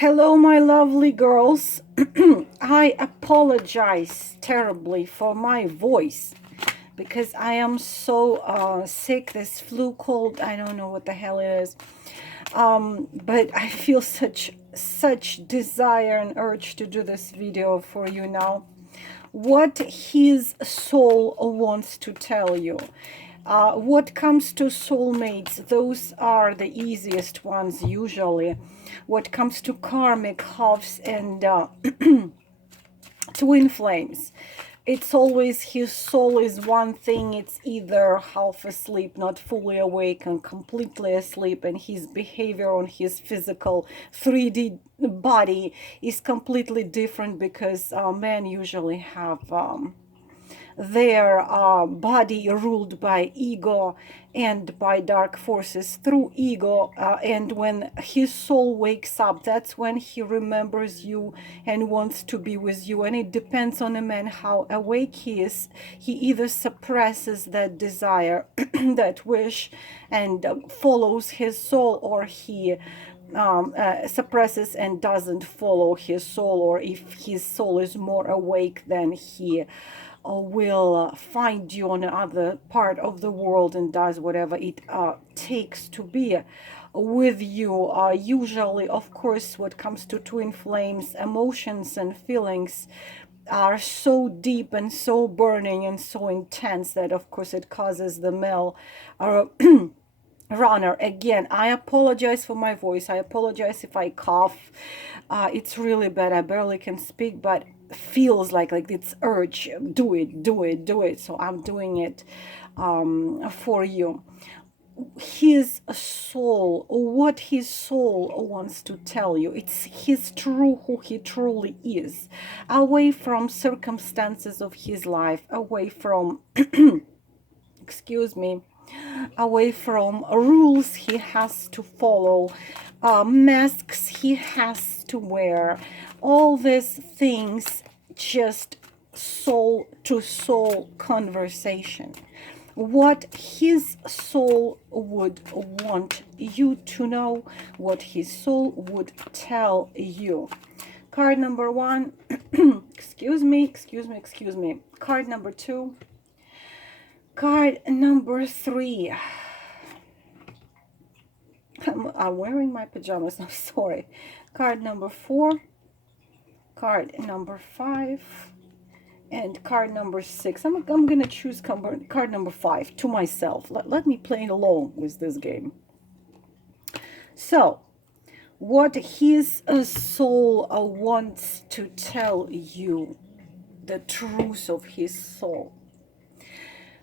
Hello, my lovely girls. I apologize terribly for my voice because I am so sick. This flu cold, I don't know what the hell it is. But I feel such desire and urge to do this video for you now. What his soul wants to tell you. What comes to soulmates, those are the easiest ones usually. What comes to karmic halves and twin flames, it's always his soul is one thing. It's either half asleep, not fully awake, and completely asleep, and his behavior on his physical 3D body is completely different because men usually have their body ruled by ego and by dark forces through ego, and when his soul wakes up, that's when he remembers you and wants to be with you. And it depends on a man how awake he is. He either suppresses that desire that wish and follows his soul, or he suppresses and doesn't follow his soul, or if his soul is more awake, then he will find you on another part of the world and does whatever it takes to be with you. Usually, of course, what comes to twin flames, emotions and feelings are so deep and so burning and so intense that, of course, it causes the male runner. Again, I apologize for my voice. I apologize if I cough. It's really bad. I barely can speak, but feels like it's urge. Do it. So I'm doing it for you. His soul, what his soul wants to tell you, it's his true, who he truly is, away from circumstances of his life, away from excuse me, away from rules he has to follow, masks he has to wear, all these things, just soul to soul conversation. What his soul would want you to know, what his soul would tell you. Card number one, excuse me. Card number two. Card number three. I'm wearing my pajamas, I'm sorry. Card number four. Card number five. And card number six. I'm going to choose card number five to myself. Let me play alone with this game. So, what his soul wants to tell you, the truth of his soul.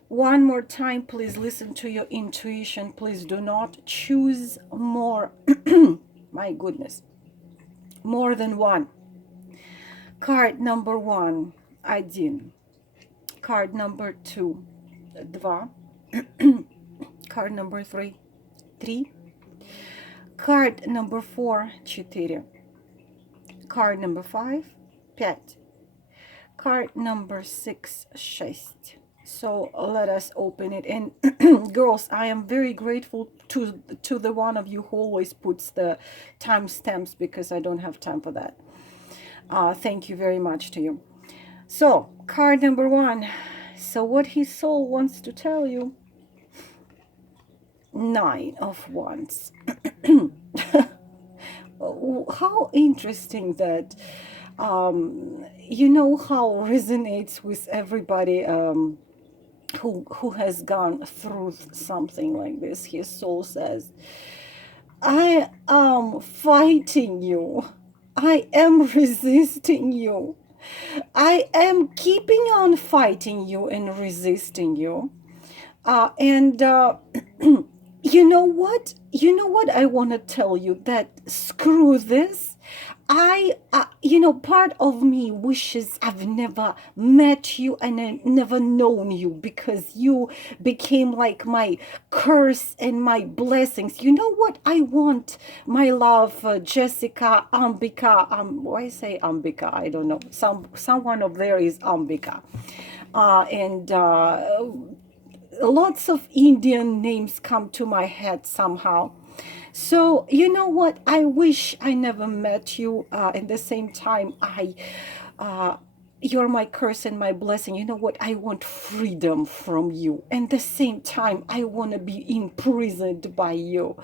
One more time, please listen to your intuition. Please do not choose more, my goodness, more than one. Card number one, один. Card number two, два. Card number three, три. Card number four, четыре. Card number five, пять. Card number six, шесть. So let us open it. And girls, I am very grateful to the one of you who always puts the timestamps, because I don't have time for that. Thank you very much to you. So, card number one. So what his soul wants to tell you. 9 of Wands. How interesting that, you know how resonates with everybody who has gone through something like this. His soul says, I am fighting you. I am resisting you. I am keeping on fighting you and resisting you. And you know what? I want to tell you that screw this. Part of me wishes I've never met you and I never known you, because you became like my curse and my blessings. You know what I want, my love, Jessica, Ambika, why I say Ambika, I don't know. Someone up there is Ambika. And lots of Indian names come to my head somehow. So, you know what? I wish I never met you. At the same time, uh, you're my curse and my blessing. You know what? I want freedom from you. And the same time, I want to be imprisoned by you.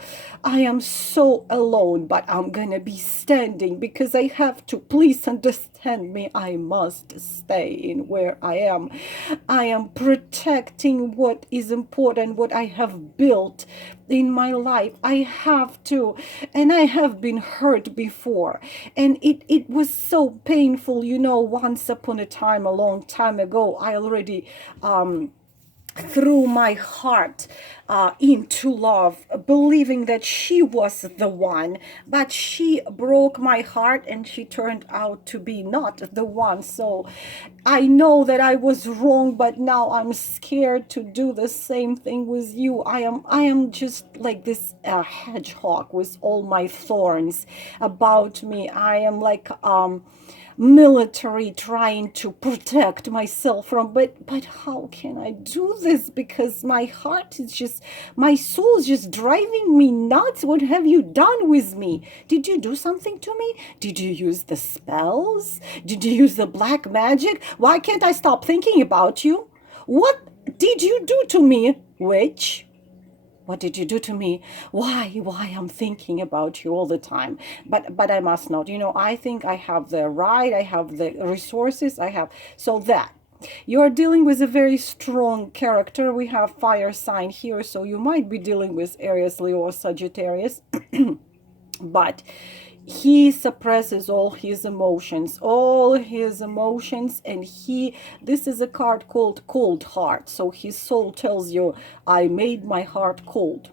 I am so alone, but I'm gonna be standing because I have to. Please understand me. I must stay in where I am. I am protecting what is important, what I have built in my life. I have to, and I have been hurt before, and it was so painful. Once upon a time, a long time ago, I already threw my heart into love, believing that she was the one, but she broke my heart and she turned out to be not the one. So I know that I was wrong, but now I'm scared to do the same thing with you. I am just like this hedgehog with all my thorns about me. I am like military trying to protect myself from, but how can I do this? Because my heart is just, my soul is just driving me nuts. What have you done with me? Did you do something to me? Did you use the spells? Did you use the black magic? Why can't I stop thinking about you? What did you do to me, witch? What did you do to me? Why I'm thinking about you all the time? But I must not. I think I have the right, I have the resources, I have, so that you are dealing with a very strong character. We have fire sign here, so you might be dealing with Aries, Leo, or Sagittarius. But he suppresses all his emotions, and this is a card called cold heart. So his soul tells you, I made my heart cold.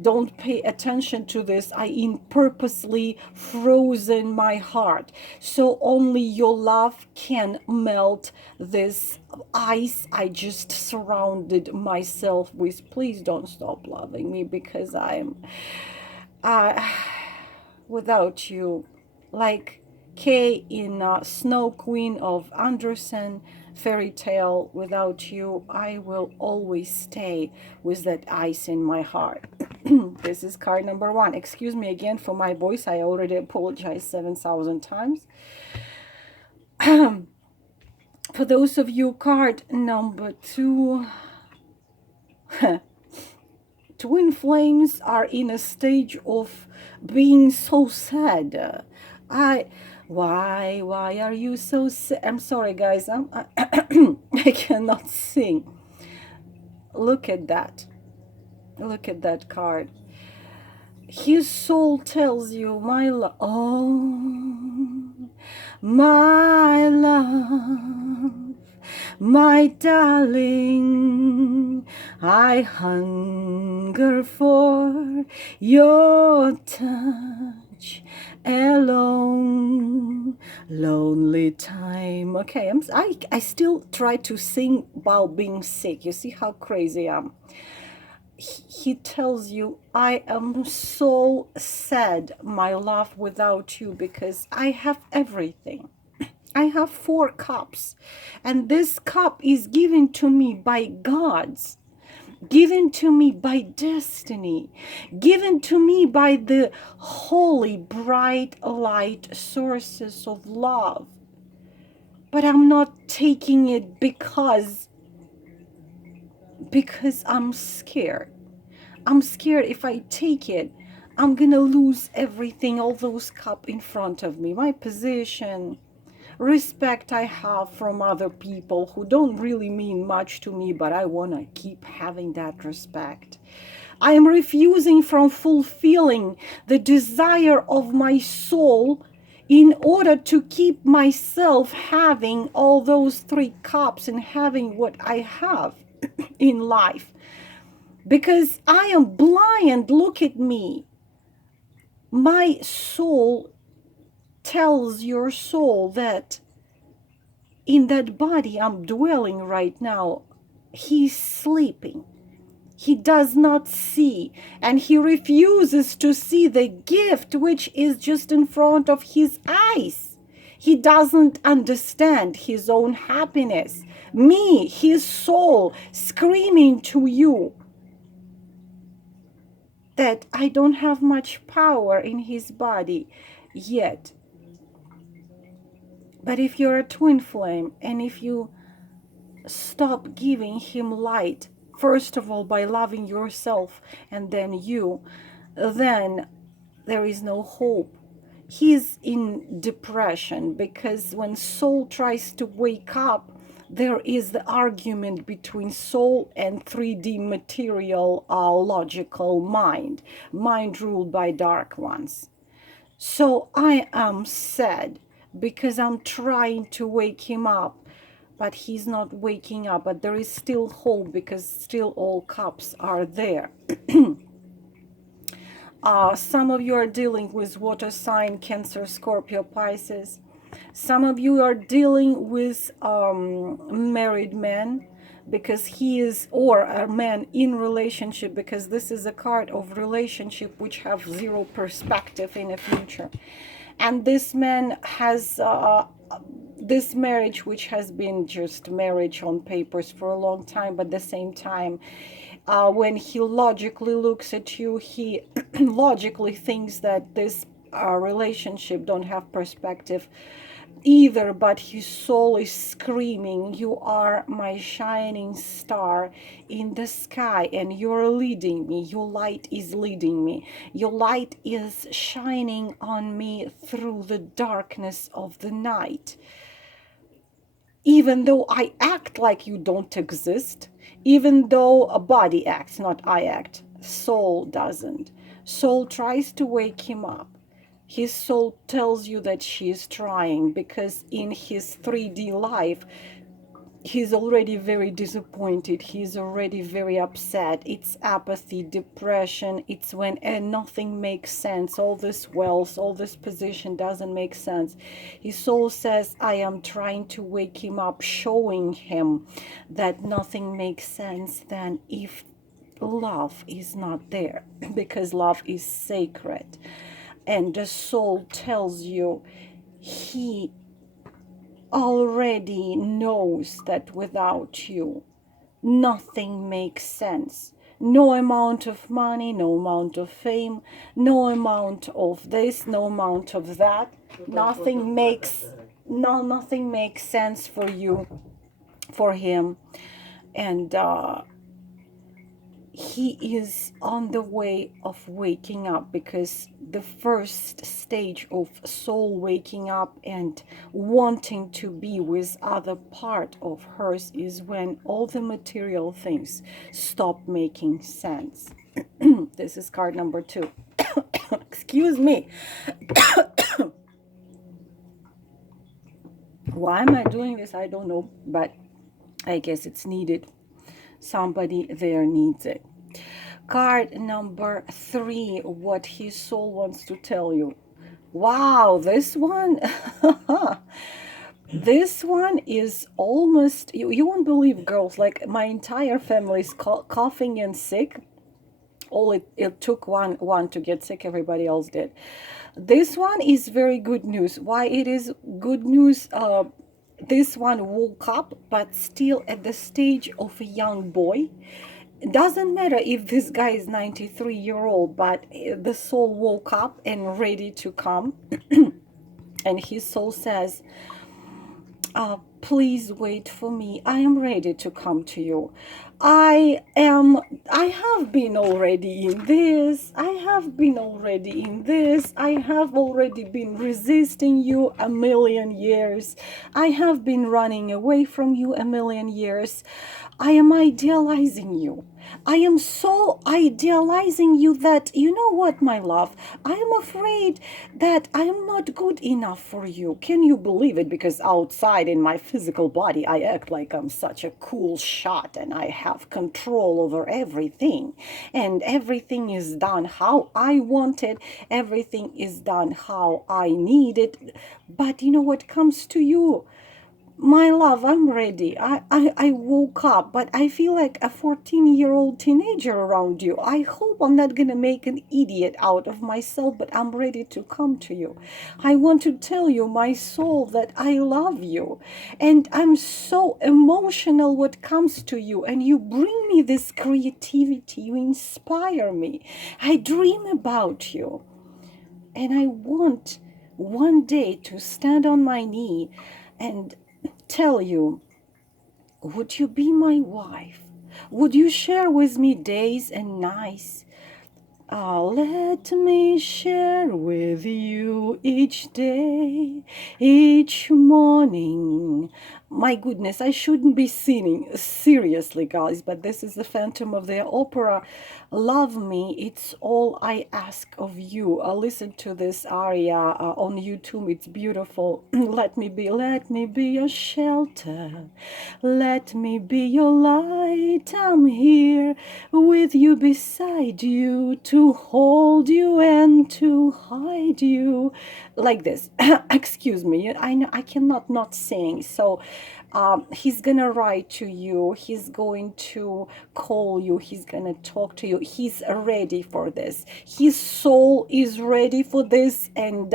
Don't pay attention to this. I purposely frozen my heart, so only your love can melt this ice I just surrounded myself with. Please don't stop loving me, because uh, without you, like Kay in Snow Queen of Andersen fairy tale, without you, I will always stay with that ice in my heart. This is card number 1. Excuse me again for my voice. I already apologized 7,000 times. For those of you, card number 2. Twin flames are in a stage of being so sad. Why are you so sad? I'm sorry, guys. I cannot sing. Look at that. Look at that card. His soul tells you, my love. Oh, my love, my darling, I hunger for your touch. Alone, lonely time. Okay, I still try to sing while being sick. You see how crazy I am. He tells you, I am so sad, my love, without you, because I have everything. I have 4 cups, and this cup is given to me by gods, given to me by destiny, given to me by the holy, bright light sources of love. But I'm not taking it because I'm scared. I'm scared if I take it, I'm gonna lose everything, all those cups in front of me, my position, respect I have from other people who don't really mean much to me, but I want to keep having that respect. I am refusing from fulfilling the desire of my soul in order to keep myself having all those 3 cups and having what I have in life. Because I am blind. Look at me. My soul tells your soul that in that body I'm dwelling right now, he's sleeping. He does not see, and he refuses to see the gift which is just in front of his eyes. He doesn't understand his own happiness. Me, his soul, screaming to you. that I don't have much power in his body yet. But if you're a twin flame, and if you stop giving him light, first of all by loving yourself and then you, then there is no hope. He's in depression because when soul tries to wake up, there is the argument between soul and 3D material logical mind ruled by dark ones. So I am sad because I'm trying to wake him up, but he's not waking up. But there is still hope because still all cups are there. Some of you are dealing with water sign, Cancer, Scorpio, Pisces. Some of you are dealing with married men because he is, or a man in relationship, because this is a card of relationship which have zero perspective in the future. And this man has this marriage which has been just marriage on papers for a long time, but at the same time, when he logically looks at you, he logically thinks that this relationship don't have perspective either, but his soul is screaming, you are my shining star in the sky and you're leading me, your light is leading me, your light is shining on me through the darkness of the night. Even though I act like you don't exist, even though a body acts, not I act, soul doesn't. Soul tries to wake him up. His soul tells you that she is trying because in his 3D life, he's already very disappointed. He's already very upset. It's apathy, depression. It's when nothing makes sense. All this wealth, all this position doesn't make sense. His soul says, I am trying to wake him up, showing him that nothing makes sense then if love is not there, because love is sacred. And the soul tells you he already knows that without you, nothing makes sense. No amount of money, no amount of fame, no amount of this, no amount of that. Nothing makes sense for you, for him. And he is on the way of waking up, because the first stage of soul waking up and wanting to be with other part of hers is when all the material things stop making sense. This is card number 2. Excuse me. Why am I doing this? I don't know, but I guess it's needed. Somebody there needs it. Card number 3, what his soul wants to tell you. Wow, this one, this one is almost, you won't believe, girls, like my entire family is coughing and sick. All it took one to get sick, everybody else did. This one is very good news. Why it is good news? This one woke up, but still at the stage of a young boy. It doesn't matter if this guy is 93-year-old, but the soul woke up and ready to come. And his soul says, please wait for me. I am ready to come to you. I have been already in this. I have been already in this. I have already been resisting you a million years. I have been running away from you a million years. I am idealizing you. I am so idealizing you that, you know what, my love? I am afraid that I am not good enough for you. Can you believe it? Because outside in my physical body, I act like I'm such a cool shot and I have control over everything. And everything is done how I want it. Everything is done how I need it. But you know what comes to you? My love, I'm ready. I woke up, but I feel like a 14-year-old teenager around you. I hope I'm not gonna make an idiot out of myself, but I'm ready to come to you. I want to tell you, my soul, that I love you. And I'm so emotional what comes to you. And you bring me this creativity. You inspire me. I dream about you. And I want one day to stand on my knee and tell you, would you be my wife? Would you share with me days and nights? Let me share with you each day, each morning. My goodness, I shouldn't be singing, seriously, guys, but this is the Phantom of the Opera. Love me, it's all I ask of you. Listen to this aria on YouTube, it's beautiful. Let me be your shelter. Let me be your light. I'm here with you, beside you, to hold you and to hide you. Like this. Excuse me, I know I cannot not sing. So he's gonna write to you, he's going to call you, he's gonna talk to you. He's ready for this, his soul is ready for this, and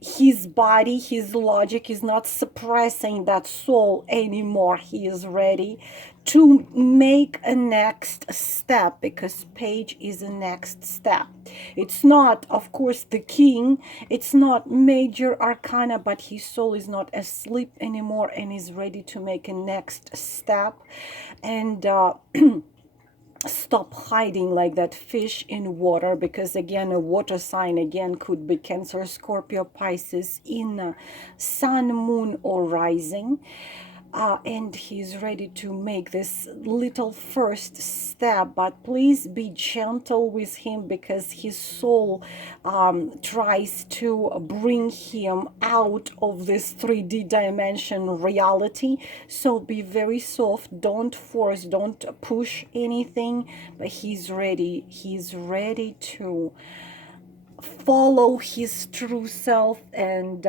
his body, his logic is not suppressing that soul anymore. He is ready to make a next step, because page is a next step. It's not, of course, the king, it's not major arcana, but his soul is not asleep anymore and is ready to make a next step. And stop hiding like that fish in water, because again, a water sign again could be Cancer, Scorpio, Pisces in sun, moon, or rising. And he's ready to make this little first step, but please be gentle with him, because his soul tries to bring him out of this 3D dimension reality. So be very soft, don't force, don't push anything, but he's ready to follow his true self and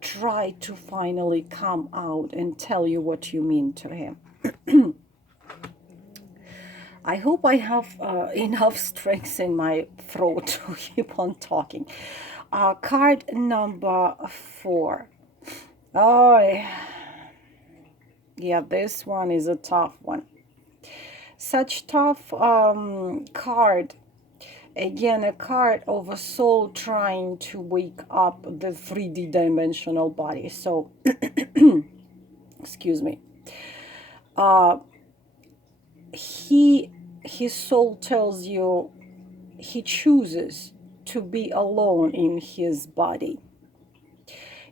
try to finally come out and tell you what you mean to him. I hope I have enough strength in my throat to keep on talking. Card number 4. Oh, yeah, this one is a tough one. Such tough card. Again, a card of a soul trying to wake up the 3D dimensional body. So, excuse me. His soul tells you he chooses to be alone in his body.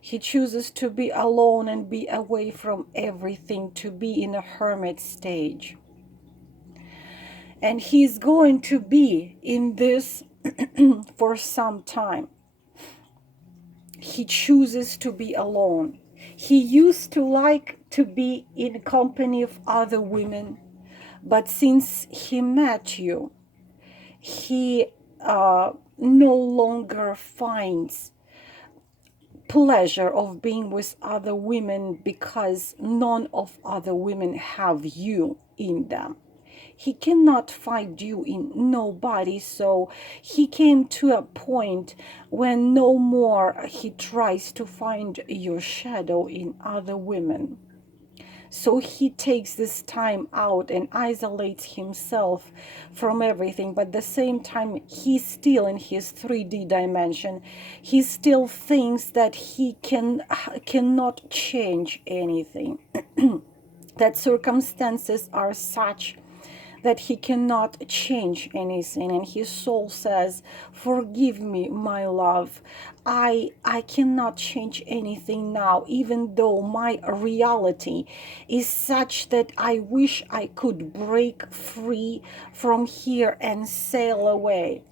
He chooses to be alone and be away from everything, to be in a hermit stage. And he's going to be in this for some time. He chooses to be alone. He used to like to be in company of other women, but since he met you, he no longer finds pleasure of being with other women, because none of other women have you in them. He cannot find you in nobody, so he came to a point when no more he tries to find your shadow in other women. So he takes this time out and isolates himself from everything, but at the same time he's still in his 3D dimension. He still thinks that he cannot change anything. That circumstances are such that he cannot change anything, and his soul says, forgive me, my love, I cannot change anything now, even though my reality is such that I wish I could break free from here and sail away.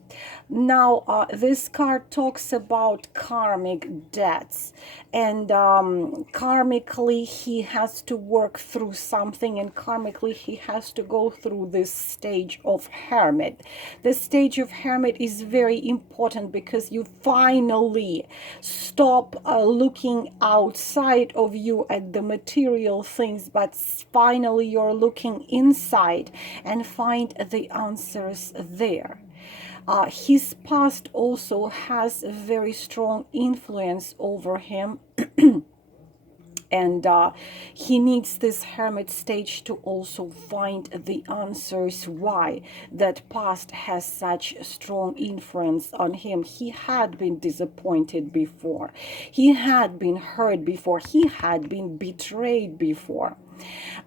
Now, this card talks about karmic debts, and karmically he has to work through something, and karmically he has to go through this stage of hermit. The stage of hermit is very important because you finally stop looking outside of you at the material things, but finally you're looking inside and find the answers there. His past also has a very strong influence over him. And he needs this hermit stage to also find the answers why that past has such strong influence on him. He had been disappointed before, he had been hurt before, he had been betrayed before.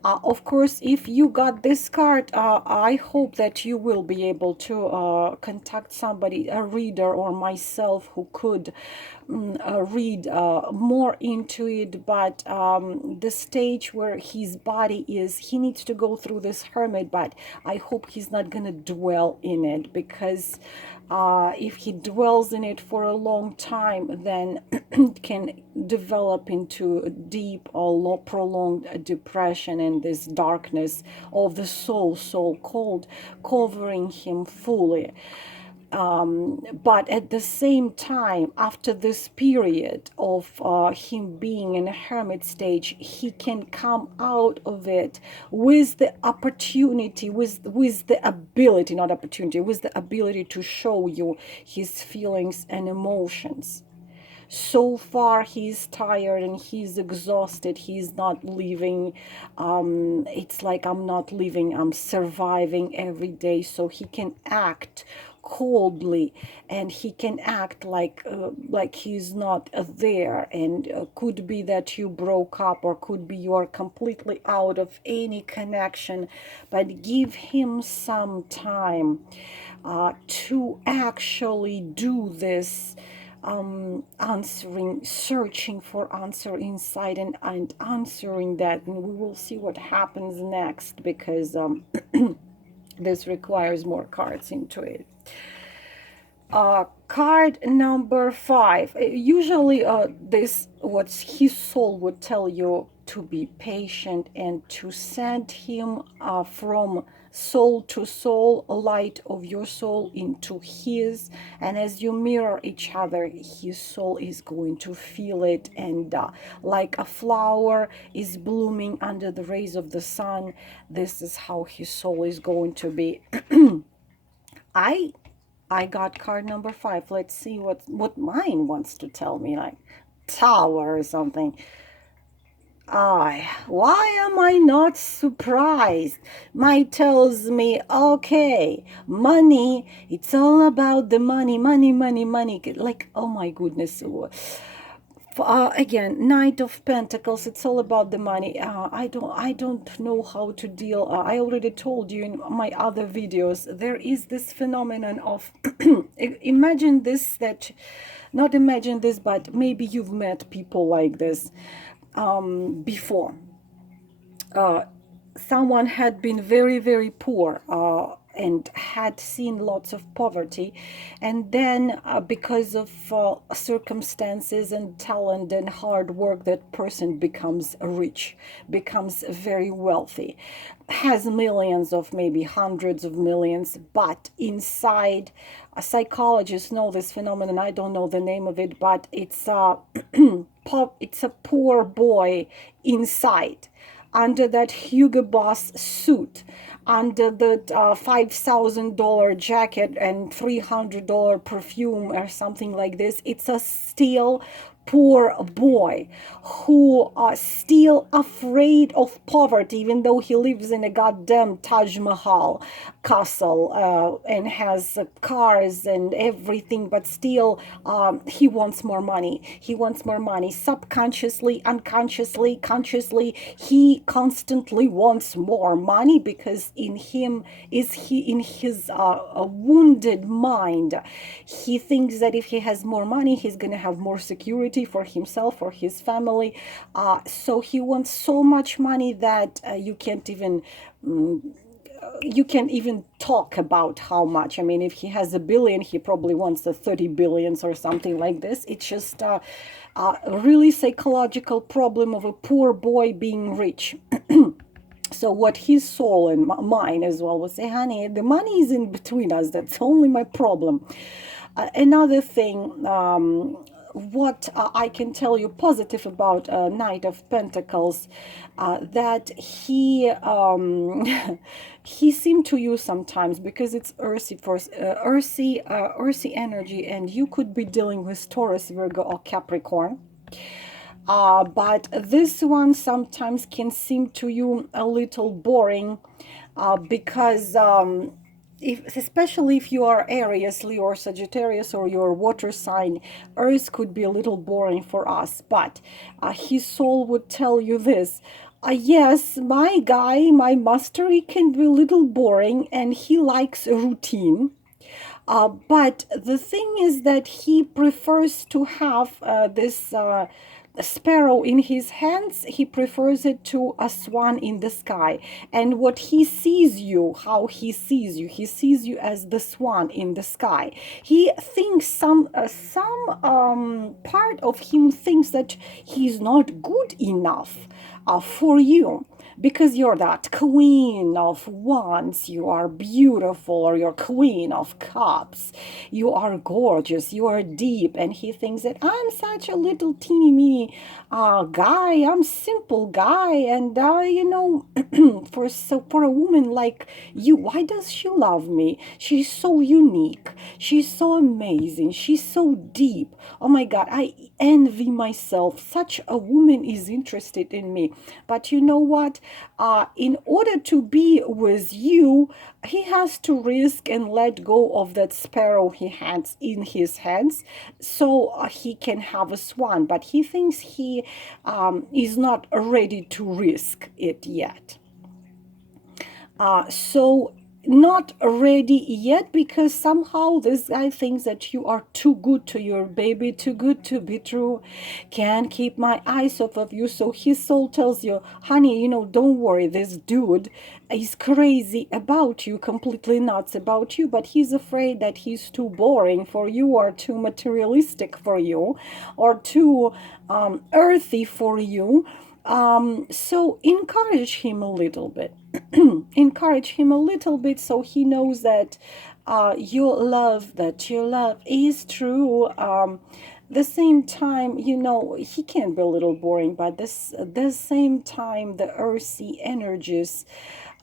Of course, if you got this card, I hope that you will be able to contact somebody, a reader or myself, who could read more into it. But the stage where his body is, he needs to go through this hermit, but I hope he's not going to dwell in it, because if he dwells in it for a long time, then it can develop into a deep or prolonged depression, and this darkness of the soul, so called, covering him fully. But at the same time, after this period of him being in a hermit stage, he can come out of it with the opportunity, with the ability, not opportunity, with the ability to show you his feelings and emotions. So far he's tired and he's exhausted, he's not living, it's like, I'm not living, I'm surviving every day. So he can act coldly, and he can act like he's not there, and could be that you broke up, or could be you are completely out of any connection. But give him some time to actually do this answering, searching for answer inside, and answering that, and we will see what happens next, because this requires more cards into it. Card number 5. Usually this, what his soul would tell you, to be patient and to send him from soul to soul, light of your soul into his, and as you mirror each other, his soul is going to feel it, and like a flower is blooming under the rays of the sun, this is how his soul is going to be. I got card number 5. Let's see what mine wants to tell me, like tower or something. Why am I not surprised? Mine tells me, okay, money, it's all about the money, money, money, money. Like, oh my goodness. Again, Knight of Pentacles, it's all about the money. I don't know how to deal. I already told you in my other videos, there is this phenomenon of imagine this, that not imagine this, but maybe you've met people like this before. Someone had been very, very poor and had seen lots of poverty, and then because of circumstances and talent and hard work, that person becomes rich, becomes very wealthy, has millions, of maybe hundreds of millions, but inside, psychologists know this phenomenon, I don't know the name of it, but it's it's a poor boy inside, under that Hugo Boss suit, under the $5,000 jacket and $300 perfume or something like this. It's a still poor boy who are still afraid of poverty, even though he lives in a goddamn Taj Mahal castle and has cars and everything, but still he wants more money. He wants more money. Subconsciously, unconsciously, consciously, he constantly wants more money, because in him is in his wounded mind, he thinks that if he has more money, he's going to have more security for himself, for his family. So he wants so much money that you can't even you can even talk about how much. I mean, if he has 1 billion, he probably wants the 30 billions or something like this. It's just a really psychological problem of a poor boy being rich. So what his soul and mine as well will say, honey, the money is in between us. That's only my problem. Another thing, what I can tell you positive about Knight of Pentacles, that he he seemed to you sometimes, because it's earthy for earthy energy, and you could be dealing with Taurus, Virgo, or Capricorn. But this one sometimes can seem to you a little boring, because especially if you are Aries, Leo, or Sagittarius, or your water sign, Earth could be a little boring for us. But his soul would tell you this. Yes, my guy, my master, he can be a little boring, and he likes routine. But the thing is that he prefers to have this sparrow in his hands. He prefers it to a swan in the sky. And what he sees you, how he sees you as the swan in the sky. He thinks some part of him thinks that he's not good enough for you, because you're that queen of wands, you are beautiful, or you're queen of cups, you are gorgeous, you are deep, and he thinks that I'm such a little teeny meeny guy, I'm simple guy, and you know, for a woman like you, why does she love me? She's so unique, she's so amazing, she's so deep. Oh my God, I envy myself. Such a woman is interested in me. But you know what? In order to be with you, he has to risk and let go of that sparrow he has in his hands, so he can have a swan. But he thinks he is not ready to risk it yet. So not ready yet, because somehow this guy thinks that you are too good to your baby, too good to be true, can't keep my eyes off of you. So his soul tells you, honey, you know, don't worry, this dude is crazy about you, completely nuts about you, but he's afraid that he's too boring for you, or too materialistic for you, or too earthy for you. So encourage him a little bit. Encourage him a little bit, so he knows that your love is true. The same time, you know, he can be a little boring, but the same time, the earthy energies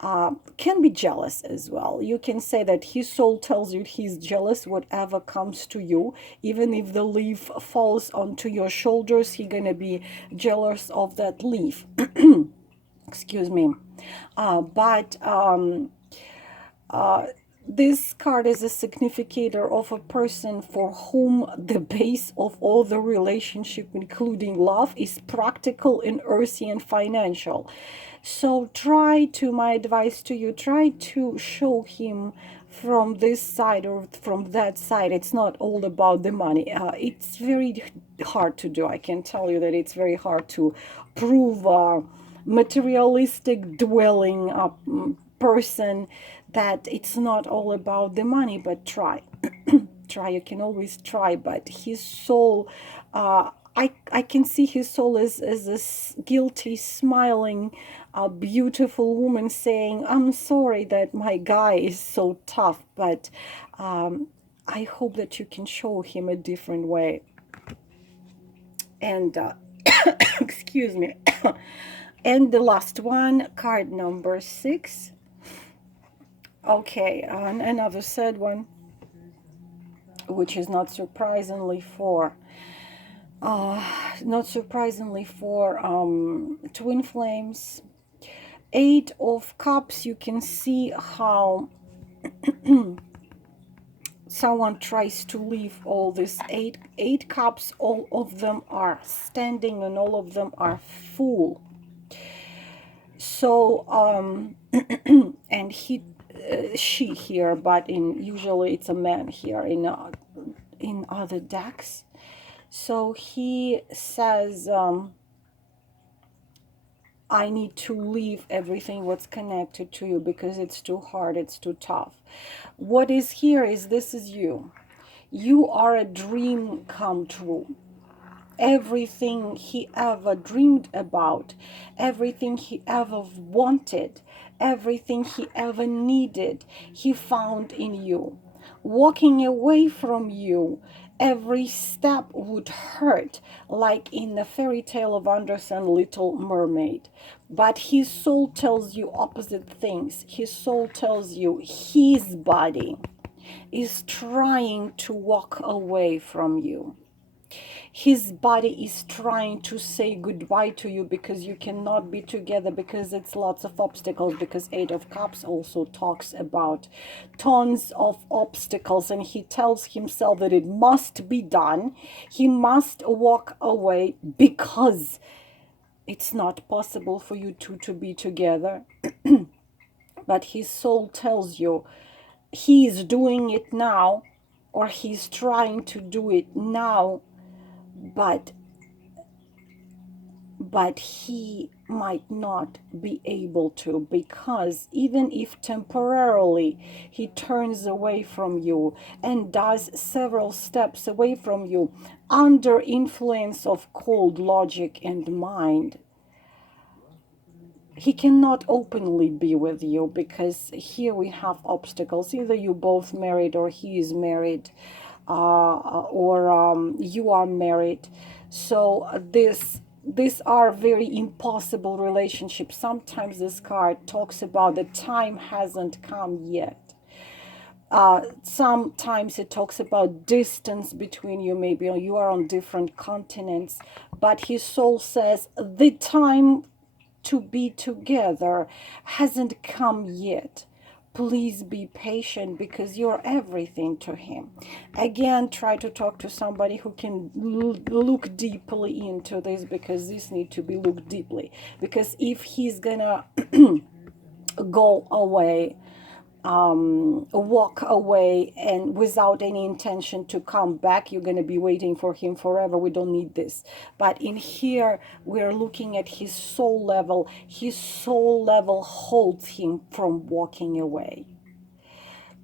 can be jealous as well. You can say that his soul tells you he's jealous whatever comes to you. Even if the leaf falls onto your shoulders, he's gonna be jealous of that leaf. Excuse me. But this card is a significator of a person for whom the base of all the relationship, including love, is practical and earthy and financial. So my advice to you, try to show him from this side or from that side. It's not all about the money. It's very hard to do. I can tell you that it's very hard to prove materialistic dwelling person that it's not all about the money. But try. Try, you can always try. But his soul, I can see his soul as a guilty, smiling, beautiful woman saying, I'm sorry that my guy is so tough, but I hope that you can show him a different way. And excuse me. And the last one, card number 6. Okay, another sad one, which is not surprisingly for twin flames. 8 of Cups. You can see how someone tries to leave all this eight cups. All of them are standing and all of them are full. So and she here, but usually it's a man here in other decks. So he says I need to leave everything what's connected to you because it's too hard, it's too tough. What is here is this is you. You are a dream come true. Everything he ever dreamed about, everything he ever wanted, everything he ever needed, he found in you. Walking away from you, every step would hurt, like in the fairy tale of Andersen, Little Mermaid. But his soul tells you opposite things. His soul tells you his body is trying to walk away from you. His body is trying to say goodbye to you because you cannot be together, because it's lots of obstacles, because Eight of Cups also talks about tons of obstacles, and he tells himself that it must be done. He must walk away because it's not possible for you two to be together. But his soul tells you he is doing it now, or he's trying to do it now, but he might not be able to, because even if temporarily he turns away from you and does several steps away from you under influence of cold logic and mind, he cannot openly be with you, because here we have obstacles. Either you both married, or he is married, or you are married. So these are very impossible relationships. Sometimes this card talks about the time hasn't come yet. Sometimes it talks about distance between you. Maybe you are on different continents, but his soul says the time to be together hasn't come yet. Please be patient, because you're everything to him. Again, try to talk to somebody who can look deeply into this, because this needs to be looked deeply. Because if he's gonna go away, walk away, and without any intention to come back, you're going to be waiting for him forever. We don't need this. But in here, we're looking at his soul level. His soul level holds him from walking away.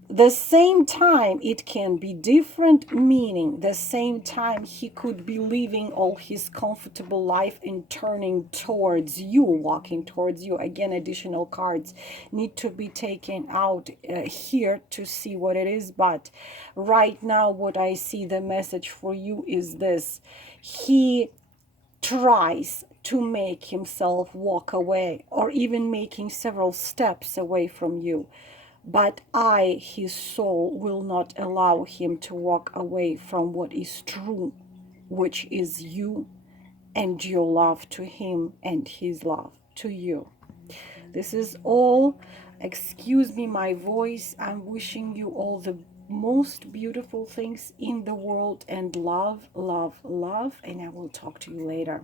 The same time, it can be different meaning. The same time, he could be leaving all his comfortable life and turning towards you, walking towards you. Again, additional cards need to be taken out here to see what it is. But right now, what I see, the message for you is this. He tries to make himself walk away, or even making several steps away from you. But I, his soul, will not allow him to walk away from what is true, which is you and your love to him and his love to you. This is all. Excuse me my voice. I'm wishing you all the most beautiful things in the world, and love, love, love. And I will talk to you later.